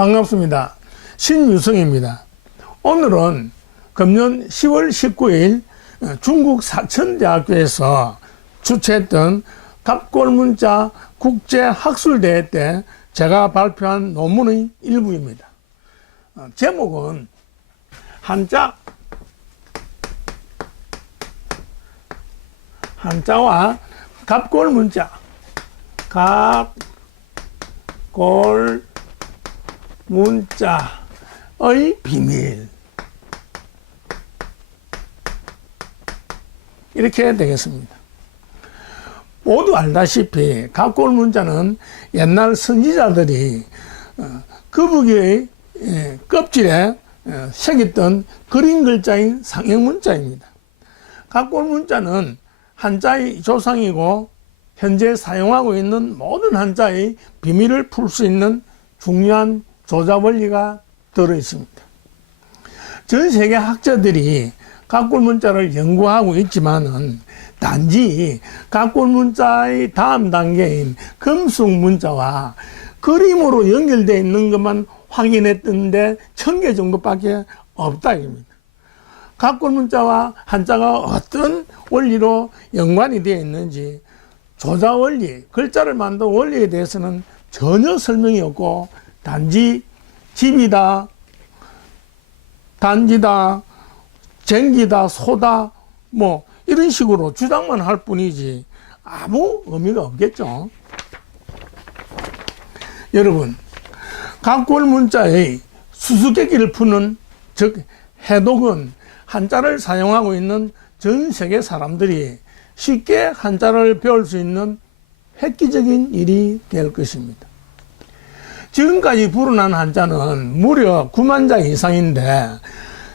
반갑습니다. 신유성입니다. 오늘은 금년 10월 19일 중국 사천대학교에서 주최했던 갑골문자 국제학술대회 때 제가 발표한 논문의 일부입니다. 제목은 한자와 갑골문자, 갑골문자의 비밀, 이렇게 되겠습니다. 모두 알다시피 갑골문자는 옛날 선지자들이 거북이의 껍질에 새겼던 그림 글자인 상형문자입니다. 갑골문자는 한자의 조상이고 현재 사용하고 있는 모든 한자의 비밀을 풀 수 있는 중요한 조자 원리가 들어있습니다. 전 세계 학자들이 갑골문자를 연구하고 있지만은 단지 갑골문자의 다음 단계인 금속문자와 그림으로 연결되어 있는 것만 확인했던데 1000개 정도밖에 없다 입니다. 갑골문자와 한자가 어떤 원리로 연관이 되어 있는지 조자 원리, 글자를 만든 원리에 대해서는 전혀 설명이 없고 단지 집이다, 단지다, 쟁기다, 소다, 뭐 이런 식으로 주장만 할 뿐이지 아무 의미가 없겠죠. 여러분, 갑골문자의 수수께끼를 푸는, 즉 해독은 한자를 사용하고 있는 전 세계 사람들이 쉽게 한자를 배울 수 있는 획기적인 일이 될 것입니다. 지금까지 불어난 한자는 무려 9만 자 이상인데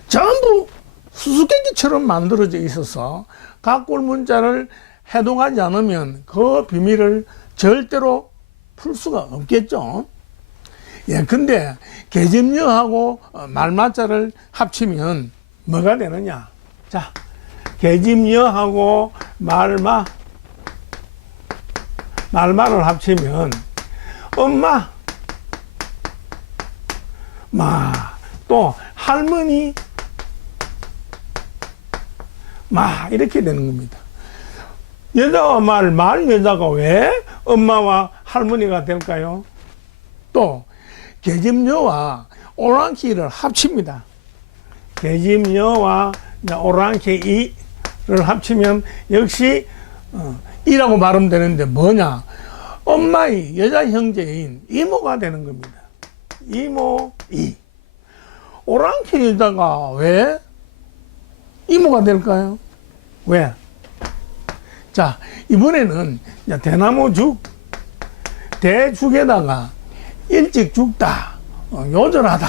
전부 수수께끼처럼 만들어져 있어서 갑골문자를 해독하지 않으면 그 비밀을 절대로 풀 수가 없겠죠. 근데 계집녀하고 말마자를 합치면 뭐가 되느냐? 자, 계집녀하고 말마를 합치면 엄마, 또 할머니, 이렇게 되는 겁니다. 여자와 말 여자가 왜 엄마와 할머니가 될까요? 또 계집녀와 오랑캐를 합칩니다. 계집녀와 오랑캐 이를 합치면 역시 이라고 발음되는데 뭐냐? 엄마의 여자 형제인 이모가 되는 겁니다. 이모, 이. 오랑캐 여자가 왜 이모가 될까요? 왜? 자, 이번에는 대나무 죽, 대죽에다가 일찍 죽다, 요절하다,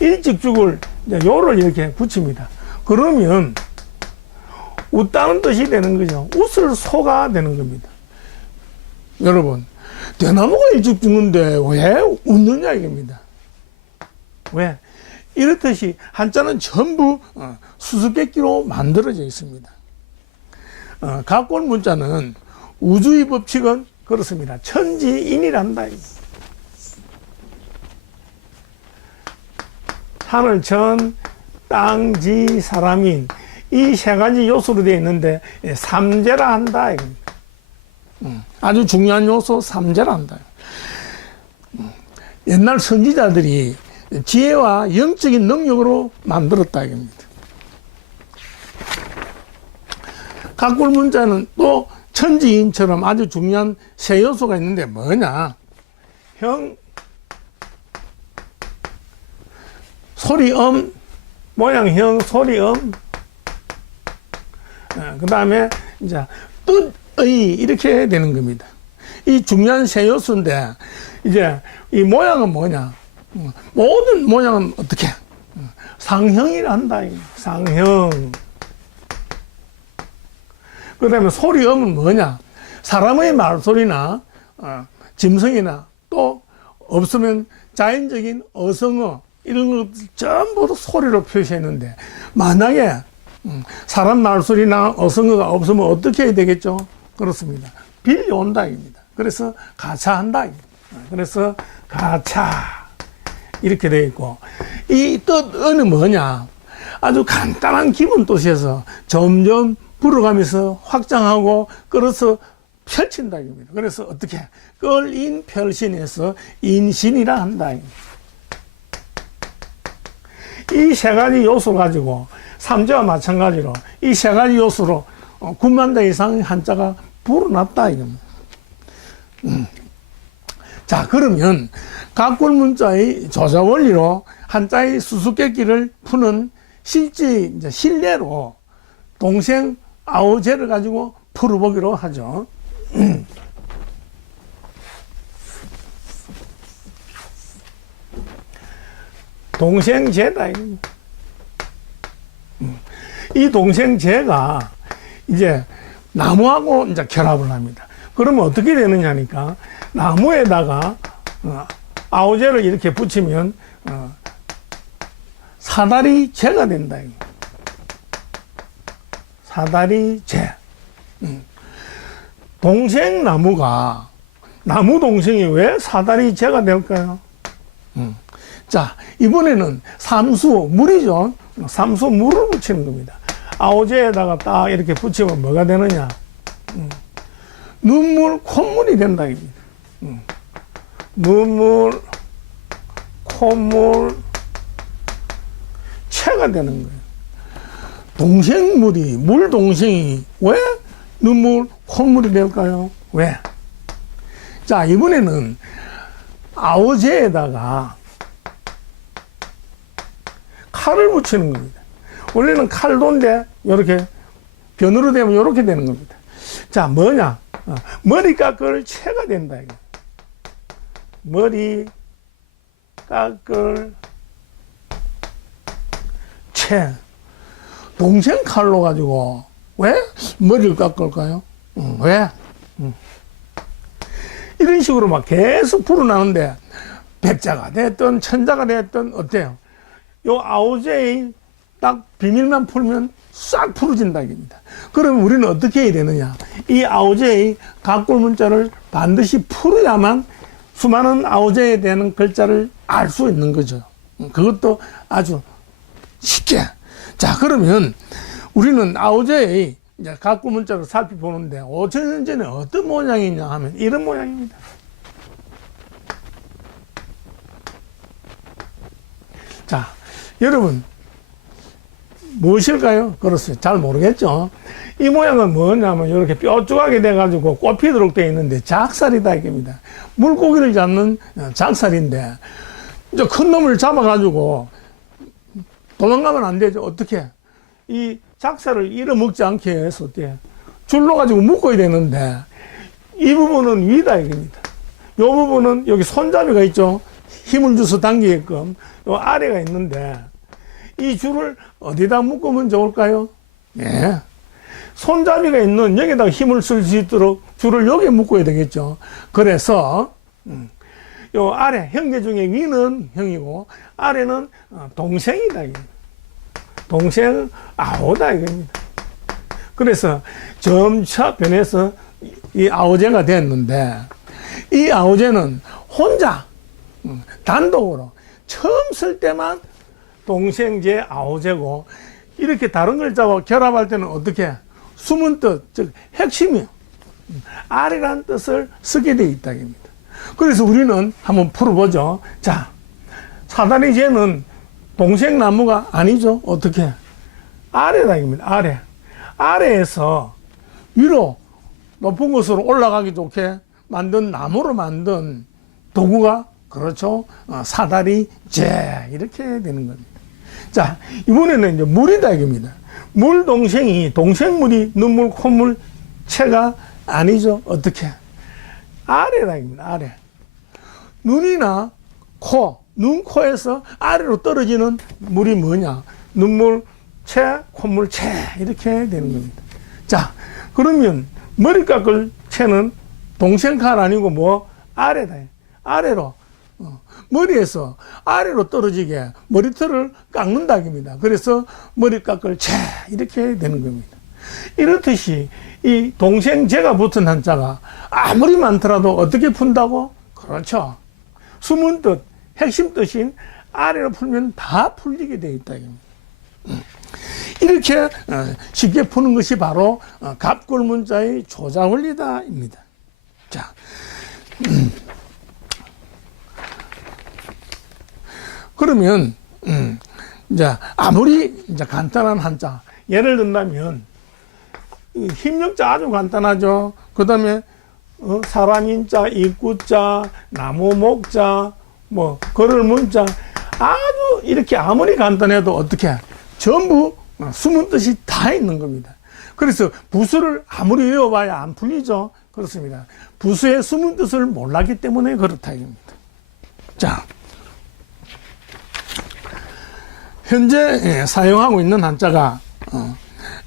일찍 죽을 요를 이렇게 붙입니다. 그러면 웃다는 뜻이 되는 거죠. 웃을 소가 되는 겁니다. 여러분, 대나무가 일찍 죽는데 왜 웃느냐 이겁니다. 왜? 이렇듯이 한자는 전부 수수께끼로 만들어져 있습니다. 갑골문자는 우주의 법칙은 그렇습니다. 천지인이란다. 하늘, 천, 땅, 지, 사람인 이 세 가지 요소로 되어 있는데 삼재라 한다. 아주 중요한 요소 삼재라 한다. 옛날 선지자들이 지혜와 영적인 능력으로 만들었다 이겁니다. 갑골문자는 또 천지인처럼 아주 중요한 세 요소가 있는데 뭐냐? 소리음, 모양형, 소리음, 그 다음에 이제 뜻의 이렇게 되는 겁니다. 이 중요한 세 요소인데 이제 이 모양은 뭐냐? 모든 모양은 어떻게? 상형이라 한다. 상형. 그 다음에 소리음은 뭐냐? 사람의 말소리나 짐승이나 또 없으면 자연적인 어성어 이런 것들 전부 소리로 표시했는데 만약에 사람 말소리나 어성어가 없으면 어떻게 해야 되겠죠? 그렇습니다. 빌려온다 입니다. 그래서 가차한다. 그래서 가차 이렇게 되어 있고, 이 뜻은 뭐냐? 아주 간단한 기본 뜻에서 점점 불어가면서 확장하고 끌어서 펼친다 이겁니다. 그래서 어떻게 끌인 펼신에서 인신이라 한다. 이 세 가지 요소 가지고 삼재와 마찬가지로 이 세 가지 요소로 9만 대 이상의 한자가 불어났다 이겁니다. 자, 그러면 각골 문자의 조사 원리로 한자의 수수께끼를 푸는 실제 이제 실례로 동생 아오제를 가지고 풀어보기로 하죠. 동생제다. 이 동생제가 이제 나무하고 이제 결합을 합니다. 그러면 어떻게 되느냐니까 나무에다가 아오제를 이렇게 붙이면 사다리제가 된다. 사다리제. 동생나무가 나무 동생이 왜 사다리제가 될까요? 자, 이번에는 삼수 물이죠. 삼수 물을 붙이는 겁니다. 아오제에다가 딱 이렇게 붙이면 뭐가 되느냐? 눈물 콧물이 된다. 눈물 콧물 체가 되는 거예요. 동생물이 물 동생이 왜 눈물 콧물이 될까요? 왜? 자, 이번에는 아오제에다가 칼을 붙이는 겁니다. 원래는 칼도인데 이렇게 변으로 되면 이렇게 되는 겁니다. 자, 뭐냐? 머리 깎을 채가 된다. 이거. 머리 깎을 채. 동생 칼로 가지고 왜 머리를 깎을까요? 왜? 이런 식으로 막 계속 풀어나는데 백자가 됐든 천자가 됐든 어때요? 요 아오제의 딱 비밀만 풀면 싹 풀어진다 이겁니다. 그러면 우리는 어떻게 해야 되느냐? 이 아오제의 각골 문자를 반드시 풀어야만 수많은 아오제에 대한 글자를 알 수 있는 거죠. 그것도 아주 쉽게. 자, 그러면 우리는 아오제의 이제 각골 문자를 살펴보는데 5천 년 전에 어떤 모양이냐 하면 이런 모양입니다. 자, 여러분 무엇일까요? 그렇습니다. 잘 모르겠죠. 이 모양은 뭐냐면 이렇게 뾰족하게 돼가지고 꽃피도록 되어 있는데 작살이다 이겁니다. 물고기를 잡는 작살인데 이제 큰 놈을 잡아가지고 도망가면 안 되죠. 어떻게? 이 작살을 잃어먹지 않게 해서 어떻게? 줄로 가지고 묶어야 되는데 이 부분은 위다 이겁니다. 이 부분은 여기 손잡이가 있죠. 힘을 줘서 당기게끔 요 아래가 있는데 이 줄을 어디다 묶으면 좋을까요? 예. 손잡이가 있는 여기다가 힘을 쓸 수 있도록 줄을 여기에 묶어야 되겠죠. 그래서 요 아래 형제 중에 위는 형이고 아래는 동생이다. 동생 아오다 이겁니다. 그래서 점차 변해서 이 아오제가 됐는데 이 아오제는 혼자 단독으로 처음 쓸 때만 동생제 아오제고 이렇게 다른 글자와 결합할 때는 어떻게 숨은 뜻, 즉 핵심이요. 아래라는 뜻을 쓰게 되어 있다. 그래서 우리는 한번 풀어보죠. 자, 사다리제는 동생나무가 아니죠. 어떻게? 아래다. 아래. 아래에서 위로 높은 곳으로 올라가기 좋게 만든 나무로 만든 도구가 그렇죠. 사다리제. 이렇게 되는 겁니다. 자, 이번에는 이제 물이다. 이겁니다. 물 동생이, 동생물이 눈물, 콧물, 채가 아니죠. 어떻게? 아래다. 이겁니다. 아래. 눈이나 코, 눈, 코에서 아래로 떨어지는 물이 뭐냐? 눈물, 채, 콧물, 채. 이렇게 되는 겁니다. 자, 그러면 머리 깎을 채는 동생칼 아니고 뭐? 아래다. 아래로. 머리에서 아래로 떨어지게 머리털을 깎는다. 입니다. 그래서 머리 깎을 채. 이렇게 되는 겁니다. 이렇듯이 이 동생제가 붙은 한자가 아무리 많더라도 어떻게 푼다고? 그렇죠. 숨은 뜻, 핵심 뜻인 아래로 풀면 다 풀리게 되어 있다. 이렇게 쉽게 푸는 것이 바로 갑골문자의 조작 원리다입니다. 자, 그러면 이제 아무리 이제 간단한 한자, 예를 든다면 힘력자 아주 간단하죠. 그 다음에 사람인자, 입구자, 나무 목자, 뭐 걸을 문자, 아주 이렇게 아무리 간단해도 어떻게 전부 숨은 뜻이 다 있는 겁니다. 그래서 부수를 아무리 외워봐야 안 풀리죠. 그렇습니다. 부수의 숨은 뜻을 몰랐기 때문에 그렇다 이겁니다. 자, 현재 사용하고 있는 한자가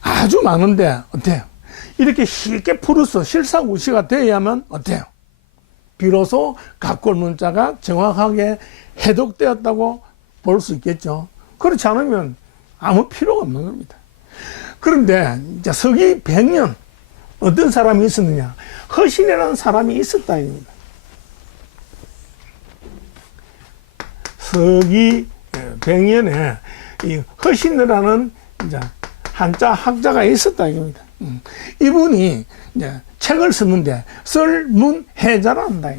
아주 많은데 어때요? 이렇게 쉽게 풀어서 실사구시가 되어야만 어때요? 비로소 갑골문자가 정확하게 해독되었다고 볼 수 있겠죠. 그렇지 않으면 아무 필요가 없는 겁니다. 그런데 이제 서기 100년 어떤 사람이 있었느냐? 허신이라는 사람이 있었다 이겁니다. 서기 100년에 이 허신이라는 이제 한자 학자가 있었다 이겁니다. 이분이 이제 책을 썼는데 썰문해자라 한다.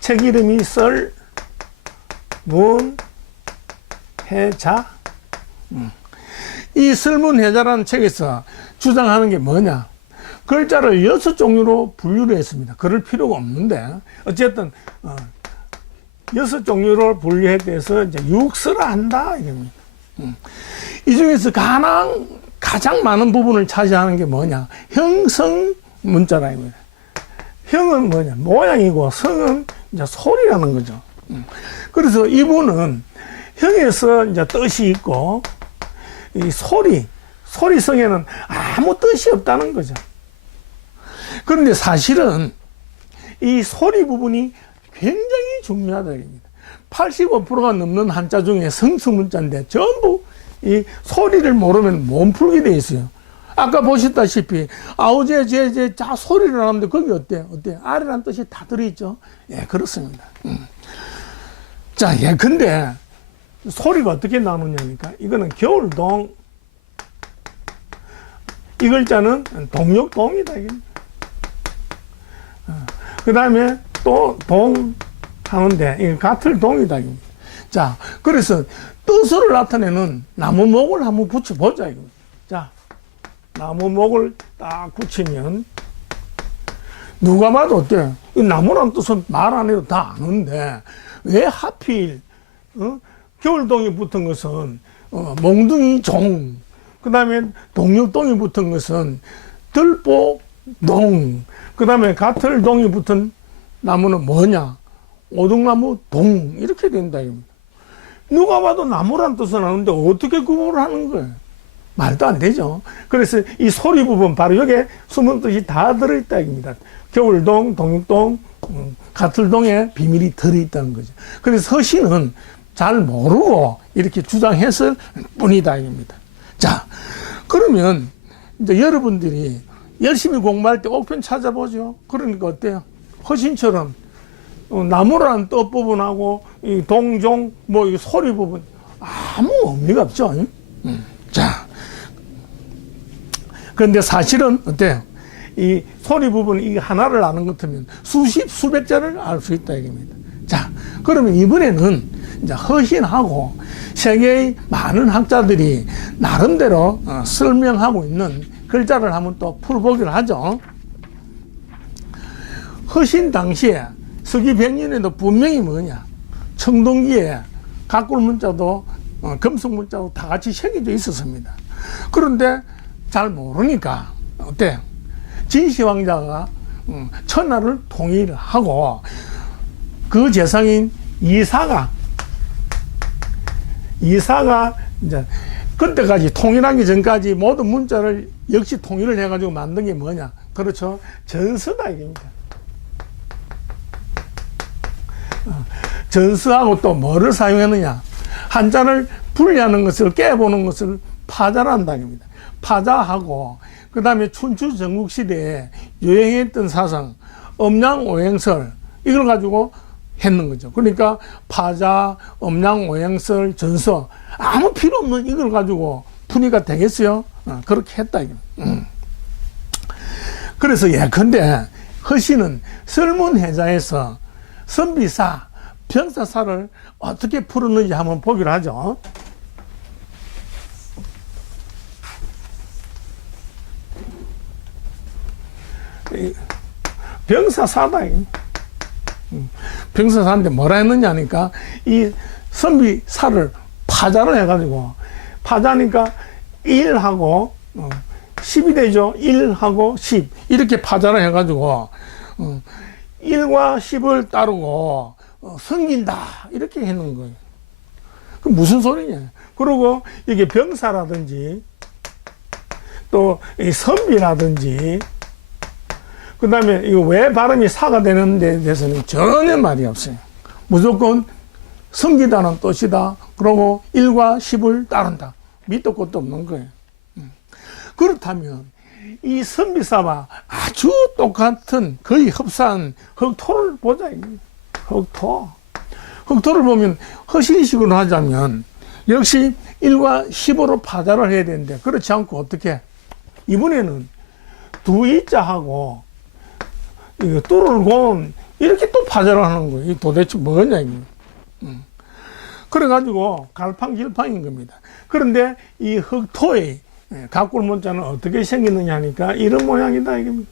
책 이름이 썰문해자. 이 설문해자라는 책에서 주장하는 게 뭐냐? 글자를 6종류로 분류를 했습니다. 그럴 필요가 없는데 어쨌든 6종류로 분류해서 이제 육서라 한다 이겁니다. 이 중에서 가장 많은 부분을 차지하는 게 뭐냐? 형성 문자라 이겁니다. 형은 뭐냐? 모양이고 성은 이제 소리라는 거죠. 그래서 이분은 형에서 이제 뜻이 있고 이 소리성에는 아무 뜻이 없다는 거죠. 그런데 사실은 이 소리 부분이 굉장히 중요하다 이겁니다. 85%가 넘는 한자 중에 성수문자인데 전부 이 소리를 모르면 못 풀게 돼 있어요. 아까 보셨다시피 아우제 제제 자 소리를 하는데 거기 어때? 아래란 뜻이 다 들어있죠. 예, 그렇습니다. 자, 예, 근데 소리가 어떻게 나누냐니까 이거는 겨울동, 이 글자는 동력동이다. 그 다음에 또 동 하는데 이거 가틀동이다. 자, 그래서 뜻을 나타내는 나무목을 한번 붙여보자. 이거. 자, 나무목을 딱 붙이면 누가 봐도 어때? 이 나무란 뜻은 말 안 해도 다 아는데 왜 하필 겨울동이 붙은 것은 몽둥이 종, 그 다음에 동력동이 붙은 것은 들보동, 그 다음에 가틀동이 붙은 나무는 뭐냐? 오동나무 동, 이렇게 된다. 누가 봐도 나무란 뜻은 아는데 어떻게 구분을 하는 거예요? 말도 안 되죠. 그래서 이 소리 부분, 바로 여기에 숨은 뜻이 다 들어있다. 입니다. 겨울동, 동육동, 가틀동에 비밀이 들어있다는 거죠. 그래서 서신은 잘 모르고 이렇게 주장했을 뿐이다. 입니다. 자, 그러면 이제 여러분들이 열심히 공부할 때 옥편 찾아보죠. 그러니까 어때요? 허신처럼 나무라는 뜻 부분하고 이 동종 뭐 이 소리 부분 아무 의미가 없죠. 자, 그런데 사실은 어때요? 이 소리 부분 이 하나를 아는 것 같으면 수십 수백 자를 알 수 있다 이겁니다. 자, 그러면 이번에는 이제 허신하고 세계의 많은 학자들이 나름대로 설명하고 있는 글자를 한번 또 풀어보기로 하죠. 허신 당시에 서기 100년에도 분명히 뭐냐? 청동기에 갑골문자도 금속문자도 다 같이 새겨져 있었습니다. 그런데 잘 모르니까 어때요? 진시황자가 천하를 통일하고 그 재상인 이사가 이제 그때까지 통일하기 전까지 모든 문자를 역시 통일을 해가지고 만든 게 뭐냐? 그렇죠. 전서다 이겁니다. 전서하고 또 뭐를 사용했느냐? 한자를 분리하는 것을 깨보는 것을 파자란다 이겁니다. 파자하고 그 다음에 춘추 전국시대에 유행했던 사상, 음양오행설 이걸 가지고 했는 거죠. 그러니까 파자, 음양, 오행설, 전서 아무 필요 없는 이걸 가지고 풀이가 되겠어요? 그렇게 했다. 그래서 예컨대 허씨는 설문해자에서 선비사, 병사사를 어떻게 풀었는지 한번 보기로 하죠. 병사사다. 병사사인데 뭐라 했느냐 하니까 이 선비사를 파자를 해가지고, 파자니까 1하고 10이 되죠. 1하고 10 이렇게 파자를 해가지고 1과 10을 따르고 섬긴다 이렇게 했는 거예요. 그 무슨 소리냐. 그리고 이게 병사라든지 또 이 선비라든지 그 다음에 이거 왜 발음이 사가 되는 데 대해서는 전혀 말이 없어요. 무조건 섬기다는 뜻이다. 그러고 1과 10을 따른다. 밑도 끝도 없는 거예요. 그렇다면 이 선비사와 아주 똑같은 거의 흡사한 흑토를 보자. 흑토. 흑토를 보면 허신식으로 하자면 역시 1과 10으로 파자를 해야 되는데 그렇지 않고 어떻게 이번에는 두 이자하고 이거 뚫을 곤 이렇게 또 파자를 하는 거예요. 이 도대체 뭐냐 이거. 그래가지고 갈팡질팡인 겁니다. 그런데 이 흑토의 가꿀 문자는 어떻게 생겼느냐 하니까 이런 모양이다 이겁니다.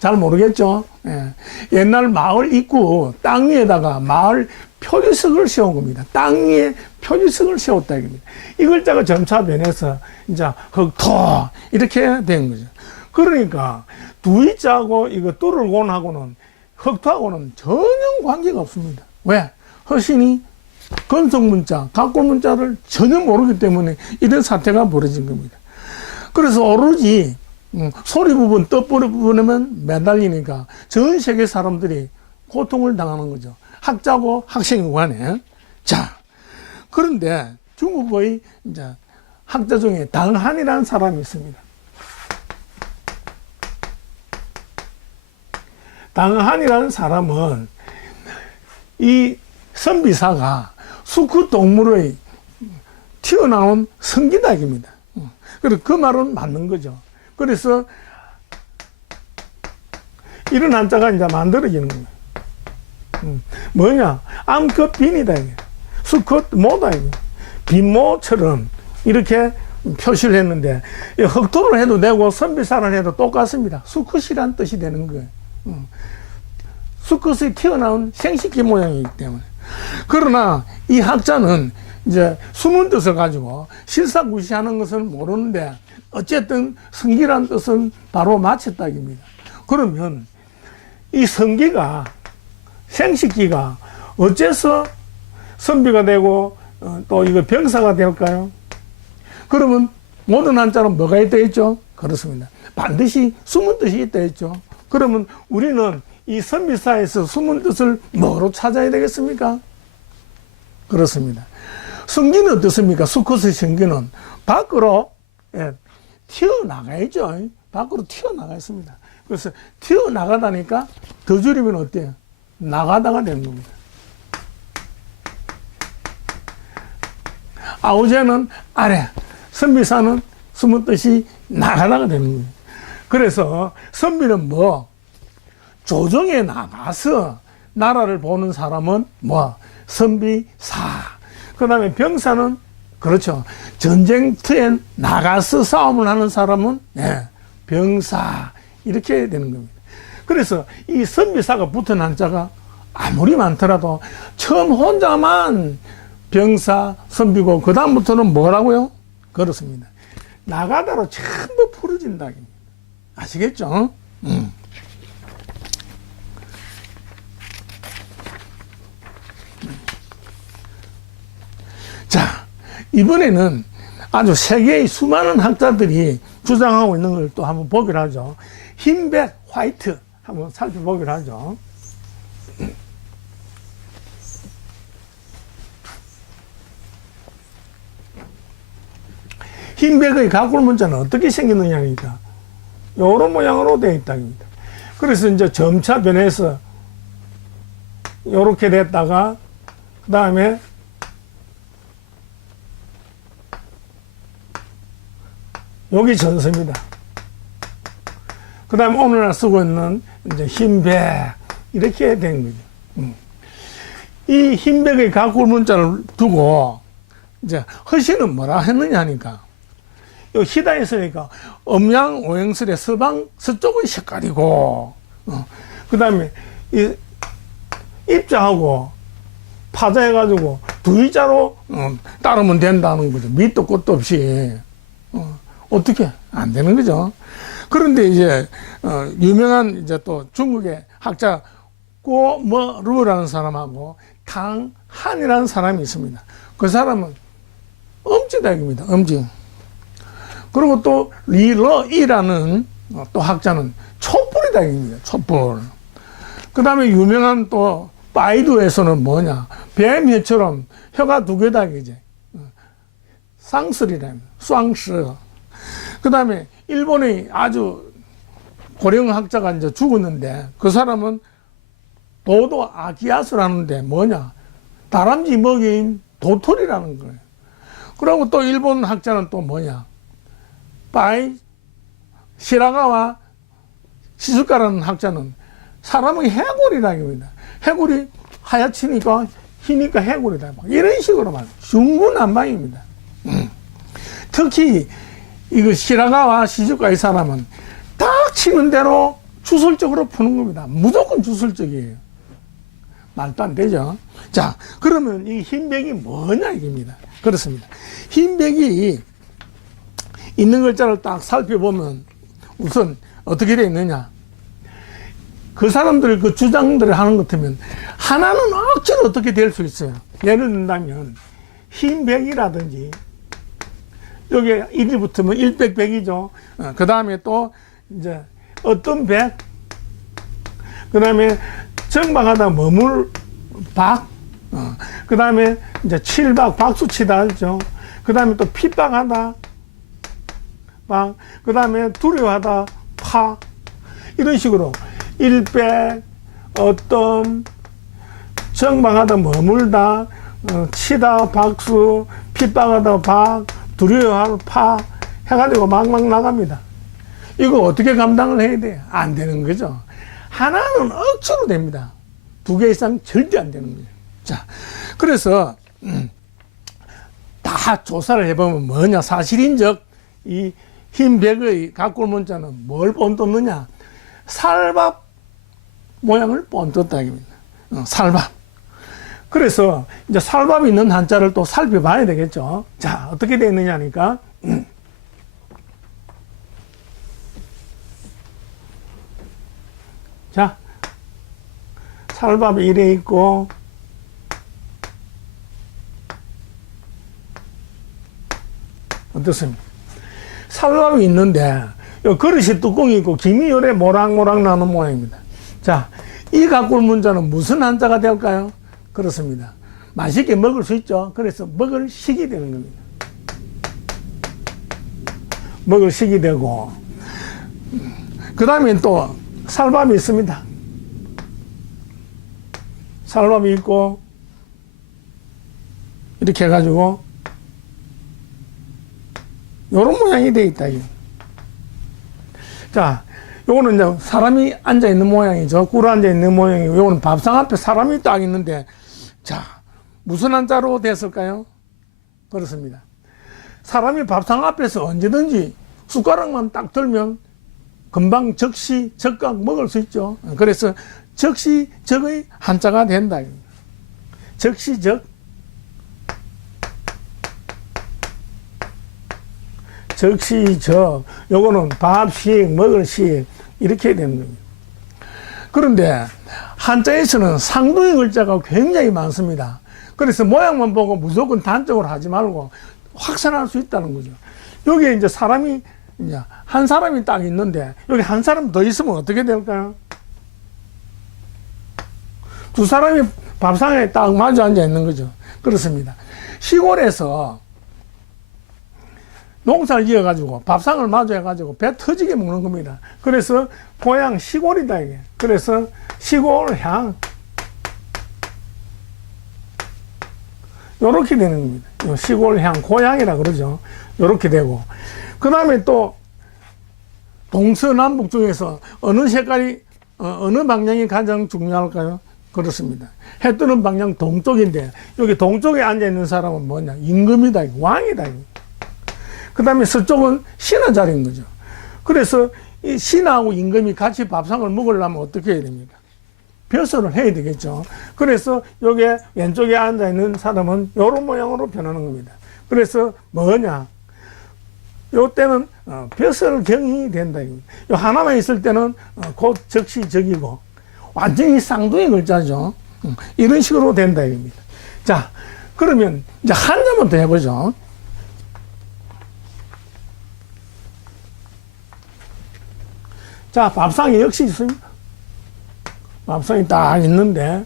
잘 모르겠죠? 예. 옛날 마을 입구 땅 위에다가 마을 표지석을 세운 겁니다. 땅 위에 표지석을 세웠다 이겁니다. 이 글자가 점차 변해서 이제 흑토 이렇게 된 거죠. 그러니까 두 이자하고 이거 뚫을 곤하고는 흑토하고는 전혀 관계가 없습니다. 왜? 허신이 건성문자, 가꿀문자를 전혀 모르기 때문에 이런 사태가 벌어진 겁니다. 그래서 오로지 소리 부분, 뜻부리 부분에만 매달리니까 전 세계 사람들이 고통을 당하는 거죠. 학자고 학생이고 간에. 자, 그런데 중국의 이제 학자 중에 당한이라는 사람이 있습니다. 당한이라는 사람은 이 선비사가 수컷 동물의 튀어나온 성기닭입니다. 그래서 그 말은 맞는 거죠. 그래서 이런 한자가 이제 만들어지는 거예요. 뭐냐? 암컷 빈이다. 수컷 모다. 빈모처럼 이렇게 표시를 했는데 흑토를 해도 되고 선비사를 해도 똑같습니다. 수컷이란 뜻이 되는 거예요. 수컷이 튀어나온 생식기 모양이기 때문에. 그러나 이 학자는 이제 숨은 뜻을 가지고 실사구시하는 것은 모르는데 어쨌든 성기란 뜻은 바로 맞췄다 입니다. 그러면 이 성기가 생식기가 어째서 선비가 되고 또 이거 병사가 될까요? 그러면 모든 한자는 뭐가 있다 했죠? 그렇습니다. 반드시 숨은 뜻이 있다 했죠. 그러면 우리는 이 선비사에서 숨은 뜻을 뭐로 찾아야 되겠습니까? 그렇습니다. 성기는 어떻습니까? 수컷의 성기는 밖으로 튀어나가야죠. 밖으로 튀어나가 있습니다. 그래서 튀어나가다니까 더 줄이면 어때요? 나가다가 되는 겁니다. 아우제는 아래, 선비사는 숨은 뜻이 나가다가 되는 거예요. 그래서 선비는 뭐 조정에 나가서 나라를 보는 사람은 뭐 선비사. 그 다음에 병사는 그렇죠. 전쟁터에 나가서 싸움을 하는 사람은 병사. 이렇게 되는 겁니다. 그래서 이 선비사가 붙은 한자가 아무리 많더라도 처음 혼자만 병사, 선비고 그 다음부터는 뭐라고요? 그렇습니다. 나가다로 전부 풀어진다. 아시겠죠? 자, 이번에는 아주 세계의 수많은 학자들이 주장하고 있는 걸 또 한번 보기로 하죠. 흰백, 화이트 한번 살펴보기로 하죠. 흰백의 가꿀 문자는 어떻게 생겼느냐니까 이런 모양으로 되어 있다입니다. 그래서 이제 점차 변해서 요렇게 됐다가, 그 다음에 여기 전서입니다. 그 다음에 오늘날 쓰고 있는 이제 흰백, 이렇게 된 거죠. 이 흰백의 가꿀 문자를 두고, 이제 허신은 뭐라 했느냐 하니까, 요 희다 있으니까, 음양 오행설의 서방, 서쪽의 색깔이고, 그 다음에 이 입자하고 파자 해가지고 두 이자로 따르면 된다는 거죠. 밑도 끝도 없이. 어떻게? 안 되는 거죠. 그런데 이제, 유명한 이제 또 중국의 학자 꼬머루라는 사람하고 당한이라는 사람이 있습니다. 그 사람은 엄지닭입니다. 엄지. 그리고 또 리러이라는 또 학자는 촛불이닭입니다. 촛불. 그 다음에 유명한 또 바이두에서는 뭐냐. 뱀혀처럼 혀가 두 개닭이지. 쌍슬이라는, 쌍스. 그 다음에 일본의 아주 고령 학자가 이제 죽었는데 그 사람은 도도 아기야스라는데 뭐냐. 다람쥐 먹이인 도토리라는 거예요. 그리고 또 일본 학자는 또 뭐냐. 바이 시라가와 시즈카라는 학자는 사람의 해골이라기입니다. 해골이 하얗치니까 희니까 해골이다. 이런 식으로 말. 중구난방입니다. 특히 이거 시라가와 시즈카 이 사람은 딱 치는 대로 주술적으로 푸는 겁니다. 무조건 주술적이에요. 말도 안 되죠. 자, 그러면 이 흰백이 뭐냐 이겁니다. 그렇습니다. 흰백이 있는 글자를 딱 살펴보면 우선 어떻게 되어 있느냐. 그 사람들 그 주장들을 하는 것 같으면 하나는 억지로 어떻게 될 수 있어요. 예를 든다면 흰백이라든지 여기 1이 붙으면 일백백이죠. 그 다음에 또 이제 어떤 백, 그 다음에 정박하다 머물 박, 그 다음에 이제 칠박 박수치다 하죠. 그 다음에 또 핍박하다 박, 그 다음에 두려워하다 파, 이런 식으로 일백, 어떤, 정박하다 머물다, 치다 박수, 핍박하다 박, 두려워하다 파 해가지고 막막 나갑니다. 이거 어떻게 감당을 해야 돼요? 안 되는 거죠. 하나는 억지로 됩니다. 두 개 이상 절대 안 되는 거예요. 자, 그래서 다 조사를 해보면 뭐냐. 사실인즉 이 흰백의 가꿀 문자는 뭘 본떴느냐. 살밥 모양을 본떴다 입니다. 살밥. 그래서 이제 살밥이 있는 한자를 또 살펴봐야 되겠죠. 자, 어떻게 되어 있느냐니까. 자, 살밥이 이래 있고, 어떻습니까? 살밥이 있는데, 요 그릇이 뚜껑이 있고, 김이 요래 모락모락 나는 모양입니다. 자, 이 가꿀 문자는 무슨 한자가 될까요? 그렇습니다. 맛있게 먹을 수 있죠. 그래서 먹을 식이 되는 겁니다. 먹을 식이 되고, 그 다음에 또 살밥이 있습니다. 살밥이 있고, 이렇게 해가지고, 요런 모양이 되어 있다. 이거. 자, 요거는 이제 사람이 앉아있는 모양이죠. 꿀 앉아있는 모양이고, 요거는 밥상 앞에 사람이 딱 있는데, 자, 무슨 한자로 됐을까요? 그렇습니다. 사람이 밥상 앞에서 언제든지 숟가락만 딱 들면 금방 적시, 적각 먹을 수 있죠. 그래서 적시, 적의 한자가 된다. 적시, 적. 적시, 적. 요거는 밥식, 먹을식, 이렇게 되는 겁니다. 그런데 한자에서는 상둥이 글자가 굉장히 많습니다. 그래서 모양만 보고 무조건 단적으로 하지 말고 확산할 수 있다는 거죠. 여기에 이제 사람이, 이제 한 사람이 딱 있는데, 여기 한 사람 더 있으면 어떻게 될까요? 두 사람이 밥상에 딱 마주 앉아 있는 거죠. 그렇습니다. 시골에서 농사를 지어가지고 밥상을 마주해가지고 배 터지게 먹는 겁니다. 그래서 고향 시골이다 이게. 그래서 시골향 요렇게 되는 겁니다. 요 시골향, 고향이라 그러죠. 요렇게 되고. 그 다음에 또 동서남북 중에서 어느 색깔이, 어느 방향이 가장 중요할까요? 그렇습니다. 해 뜨는 방향 동쪽인데, 여기 동쪽에 앉아있는 사람은 뭐냐? 임금이다, 왕이다. 그 다음에 서쪽은 신하 자리인 거죠. 그래서 이 신하하고 임금이 같이 밥상을 먹으려면 어떻게 해야 됩니까? 벼슬을 해야 되겠죠. 그래서 여기 왼쪽에 앉아있는 사람은 이런 모양으로 변하는 겁니다. 그래서 뭐냐? 요 때는 벼슬경이 된다. 요 하나만 있을 때는 곧 적시적이고 완전히 쌍둥이 글자죠. 이런 식으로 된다 이겁니다. 자, 그러면 이제 한자만 더 해보죠. 자, 밥상이 역시 있습니다. 밥상이 딱 있는데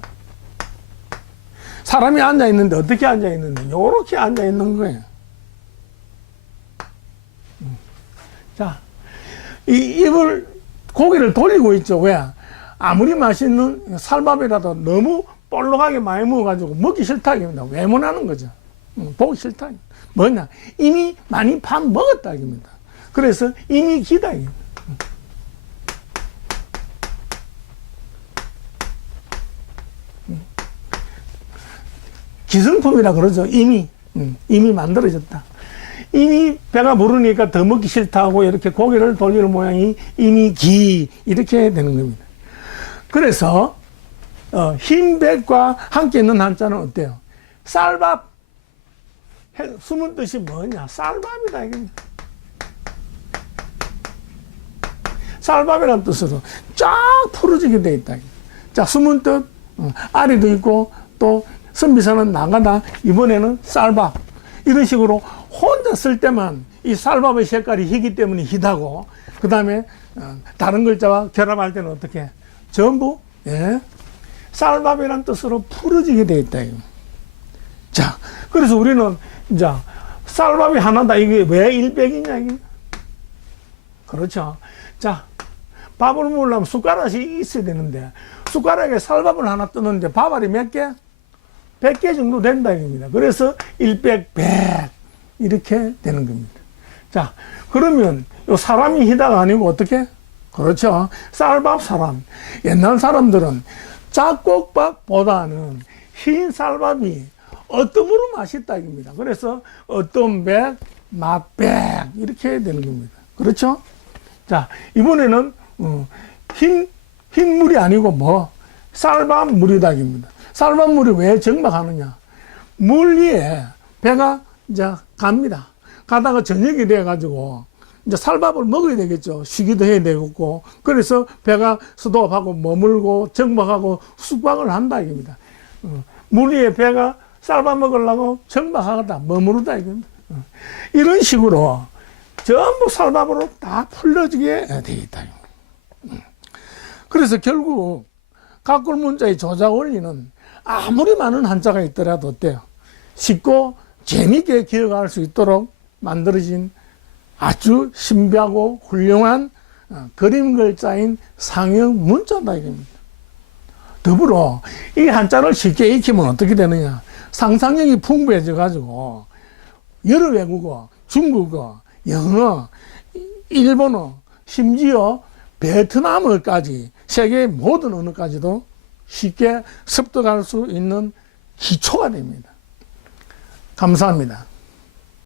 사람이 앉아 있는데 어떻게 앉아 있는데 요렇게 앉아 있는 거예요. 자, 이 입을 고기를 돌리고 있죠. 왜? 아무리 맛있는 살밥이라도 너무 볼록하게 많이 먹어가지고 먹기 싫다 이겁니다. 외면하는 거죠. 보기 싫다. 뭐냐? 이미 많이 밥 먹었다 이겁니다. 그래서 이미 기다 이겁니다. 기성품이라 그러죠. 이미 만들어졌다. 이미 배가 부르니까 더 먹기 싫다고 이렇게 고개를 돌리는 모양이 이미 기 이렇게 되는 겁니다. 그래서 흰백과 함께 있는 한자는 어때요? 쌀밥. 숨은 뜻이 뭐냐? 쌀밥이다 이겁니다. 쌀밥이라는 뜻으로 쫙 풀어지게 돼 있다. 자, 숨은 뜻 아리도 있고 또 선비사는 나가다 이번에는 쌀밥 이런 식으로 혼자 쓸 때만 이 쌀밥의 색깔이 희기 때문에 희다고 그 다음에 다른 글자와 결합할 때는 어떻게 전부 쌀밥이란 뜻으로 풀어지게 되어 있다. 자, 그래서 우리는 이제 쌀밥이 하나다. 이게 왜 일백이냐 이게? 그렇죠. 자, 밥을 먹으려면 숟가락이 있어야 되는데 숟가락에 쌀밥을 하나 뜨는데 밥알이 몇 개? 100개 정도 된다 이겁니다. 그래서 100, 100 이렇게 되는 겁니다. 자, 그러면 요 사람이 희다가 아니고 어떻게? 그렇죠. 쌀밥 사람. 옛날 사람들은 잡곡밥보다는 흰 쌀밥이 어떤 맛있다 이겁니다. 그래서 어떤 백, 맛백 이렇게 되는 겁니다. 그렇죠? 자, 이번에는 흰 물이 아니고 뭐 쌀밥 물이다 이겁니다. 쌀밥물이 왜 정박하느냐? 물 위에 배가 이제 갑니다. 가다가 저녁이 돼가지고 이제 쌀밥을 먹어야 되겠죠. 쉬기도 해야 되겠고. 그래서 배가 스톱하고 머물고 정박하고 숙박을 한다 이겁니다. 물 위에 배가 쌀밥 먹으려고 정박하다 머무르다 이겁니다. 이런 식으로 전부 쌀밥으로 다 풀려지게 돼 있다. 그래서 결국 각골 문자의 조작 원리는 아무리 많은 한자가 있더라도 어때요? 쉽고 재미있게 기억할 수 있도록 만들어진 아주 신비하고 훌륭한 그림 글자인 상형 문자다 이겁니다. 더불어 이 한자를 쉽게 익히면 어떻게 되느냐? 상상력이 풍부해져 가지고 여러 외국어, 중국어, 영어, 일본어, 심지어 베트남어까지 세계의 모든 언어까지도 쉽게 습득할 수 있는 기초가 됩니다. 감사합니다.